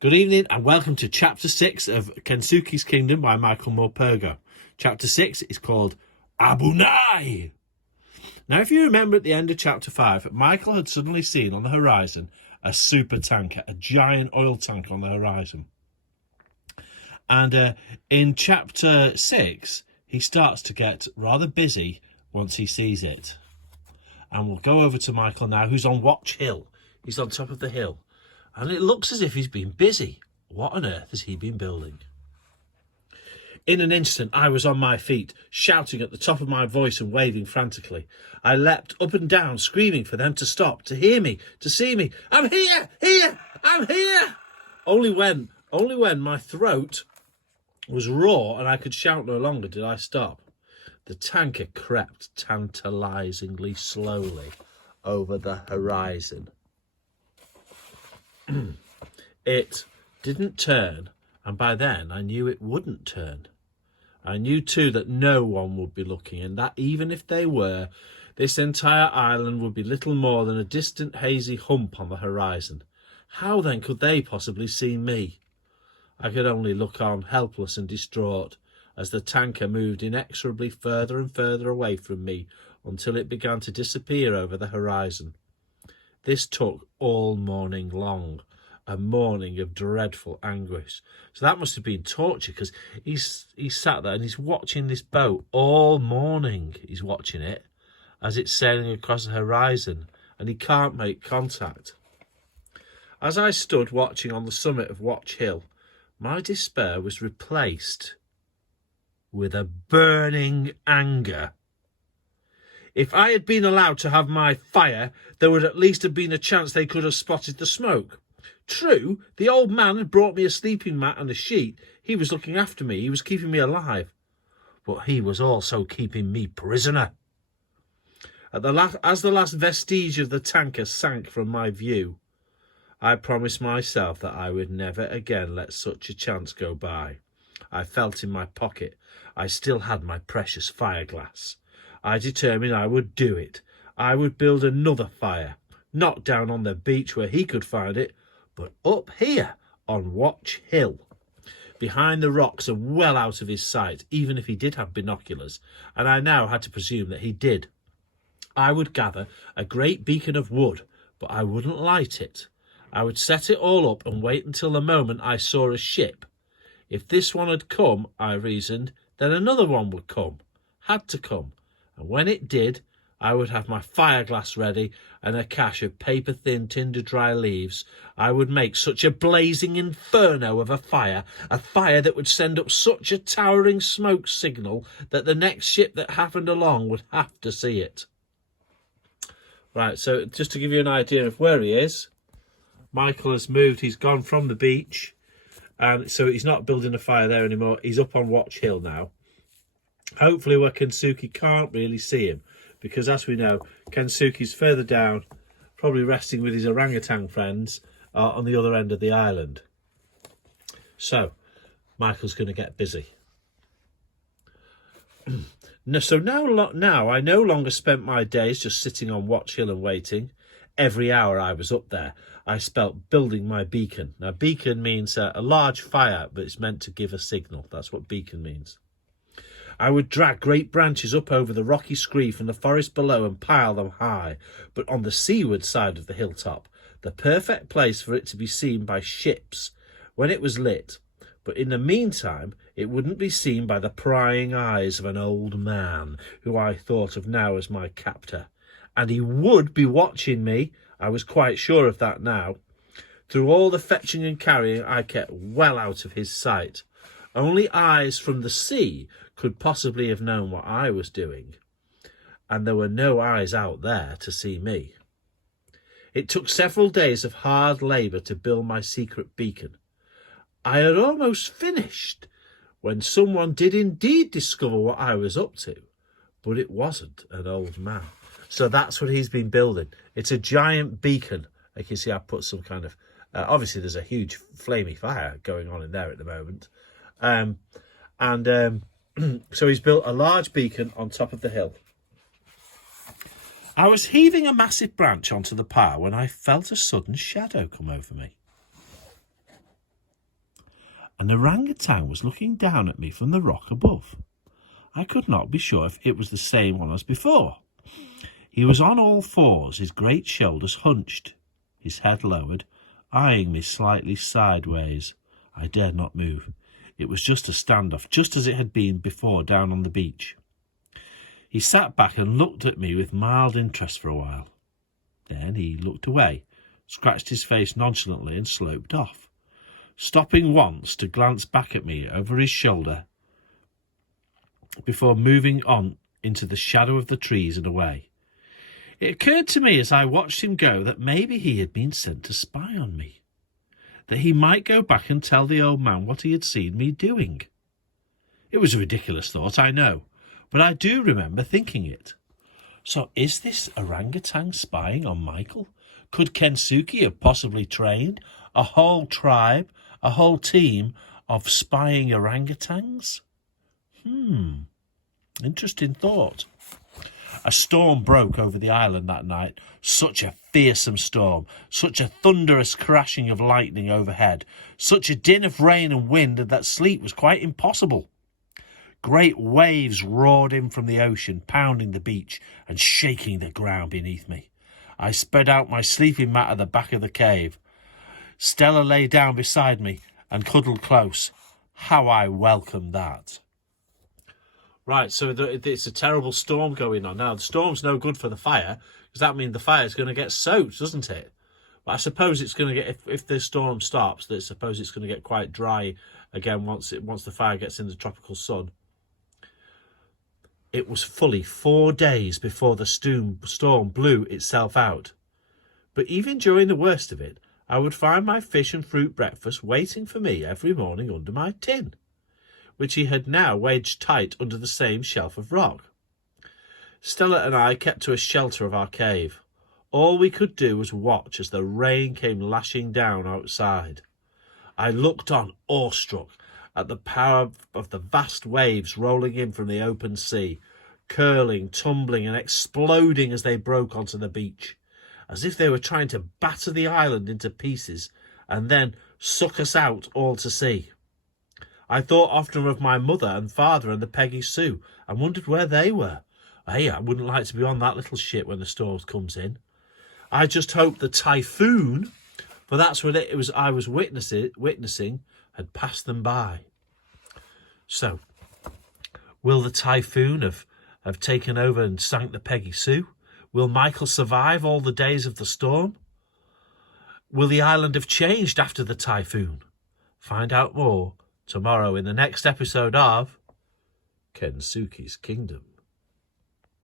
Good evening and welcome to Chapter 6 of Kensuke's Kingdom by Michael Morpurgo. Chapter 6 is called ABUNAI. Now, if you remember at the end of Chapter 5, Michael had suddenly seen on the horizon a super tanker, a giant oil tank on the horizon. And in Chapter 6, he starts to get rather busy once he sees it. And we'll go over to Michael now, who's on Watch Hill. He's on top of the hill. And it looks as if he's been busy. What on earth has he been building? In an instant, I was on my feet, shouting at the top of my voice and waving frantically. I leapt up and down, screaming for them to stop, to hear me, to see me. I'm here! I'm here! Only when my throat was raw and I could shout no longer did I stop. The tanker crept tantalisingly slowly over the horizon. It didn't turn, and by then I knew it wouldn't turn. I knew too that no one would be looking, and that even if they were, this entire island would be little more than a distant hazy hump on the horizon. How then could they possibly see me? I could only look on, helpless and distraught, as the tanker moved inexorably further and further away from me until it began to disappear over the horizon. This took all morning long, a morning of dreadful anguish. So that must have been torture, because he's sat there and he's watching this boat all morning. He's watching it as it's sailing across the horizon, and he can't make contact. As I stood watching on the summit of Watch Hill, my despair was replaced with a burning anger. If I had been allowed to have my fire, there would at least have been a chance they could have spotted the smoke. True, the old man had brought me a sleeping mat and a sheet. He was looking after me. He was keeping me alive. But he was also keeping me prisoner. As the last vestige of the tanker sank from my view, I promised myself that I would never again let such a chance go by. I felt in my pocket. I still had my precious fireglass. I determined I would do it. I would build another fire, not down on the beach where he could find it, but up here on Watch Hill, behind the rocks and well out of his sight, even if he did have binoculars, and I now had to presume that he did. I would gather a great beacon of wood, but I wouldn't light it. I would set it all up and wait until the moment I saw a ship. If this one had come, I reasoned, then another one would come, had to come. And when it did, I would have my fireglass ready and a cache of paper-thin, tinder-dry leaves. I would make such a blazing inferno of a fire that would send up such a towering smoke signal that the next ship that happened along would have to see it. Right, so just to give you an idea of where he is, Michael has moved. He's gone from the beach, and so he's not building a fire there anymore. He's up on Watch Hill now. Hopefully where Kensuke can't really see him, because as we know, Kensuke's further down, probably resting with his orangutan friends on the other end of the island. So, Michael's going to get busy. So now I no longer spent my days just sitting on Watch Hill and waiting. Every hour I was up there, I spelt building my beacon. Now, beacon means a large fire, but it's meant to give a signal. That's what beacon means. I would drag great branches up over the rocky scree from the forest below and pile them high, but on the seaward side of the hilltop, the perfect place for it to be seen by ships when it was lit. But in the meantime, it wouldn't be seen by the prying eyes of an old man, who I thought of now as my captor. And he would be watching me. I was quite sure of that now. Through all the fetching and carrying, I kept well out of his sight. Only eyes from the sea could possibly have known what I was doing, and there were no eyes out there to see me. It took several days of hard labour to build my secret beacon. I had almost finished when someone did indeed discover what I was up to, but it wasn't an old man. So that's what he's been building. It's a giant beacon. Like you see, I put some kind of... obviously, there's a huge flamey fire going on in there at the moment. So he's built a large beacon on top of the hill. I was heaving a massive branch onto the pyre when I felt a sudden shadow come over me. An orangutan was looking down at me from the rock above. I could not be sure if it was the same one as before. He was on all fours, his great shoulders hunched, his head lowered, eyeing me slightly sideways. I dared not move. It was just a standoff, just as it had been before down on the beach. He sat back and looked at me with mild interest for a while. Then he looked away, scratched his face nonchalantly and sloped off, stopping once to glance back at me over his shoulder before moving on into the shadow of the trees and away. It occurred to me as I watched him go that maybe he had been sent to spy on me, that he might go back and tell the old man what he had seen me doing. It was a ridiculous thought, I know, but I do remember thinking it. So is this orangutan spying on Michael? Could Kensuke have possibly trained a whole tribe, a whole team of spying orangutans? Interesting thought. A storm broke over the island that night. Such a fearsome storm, such a thunderous crashing of lightning overhead, such a din of rain and wind that sleep was quite impossible. Great waves roared in from the ocean, pounding the beach and shaking the ground beneath me. I spread out my sleeping mat at the back of the cave. Stella lay down beside me and cuddled close. How I welcomed that. Right, so it's a terrible storm going on. Now, the storm's no good for the fire, because that means the fire's going to get soaked, doesn't it? But I suppose it's going to get, if the storm stops, I suppose it's going to get quite dry again once the fire gets in the tropical sun. It was fully 4 days before the storm blew itself out. But even during the worst of it, I would find my fish and fruit breakfast waiting for me every morning under my tin, which he had now wedged tight under the same shelf of rock. Stella and I kept to a shelter of our cave. All we could do was watch as the rain came lashing down outside. I looked on, awestruck, at the power of the vast waves rolling in from the open sea, curling, tumbling and exploding as they broke onto the beach, as if they were trying to batter the island into pieces and then suck us out all to sea. I thought often of my mother and father and the Peggy Sue and wondered where they were. Hey, I wouldn't like to be on that little ship when the storm comes in. I just hoped the typhoon, for that's what it was I was witnessing, had passed them by. So, will the typhoon have taken over and sank the Peggy Sue? Will Michael survive all the days of the storm? Will the island have changed after the typhoon? Find out more tomorrow in the next episode of Kensuke's Kingdom.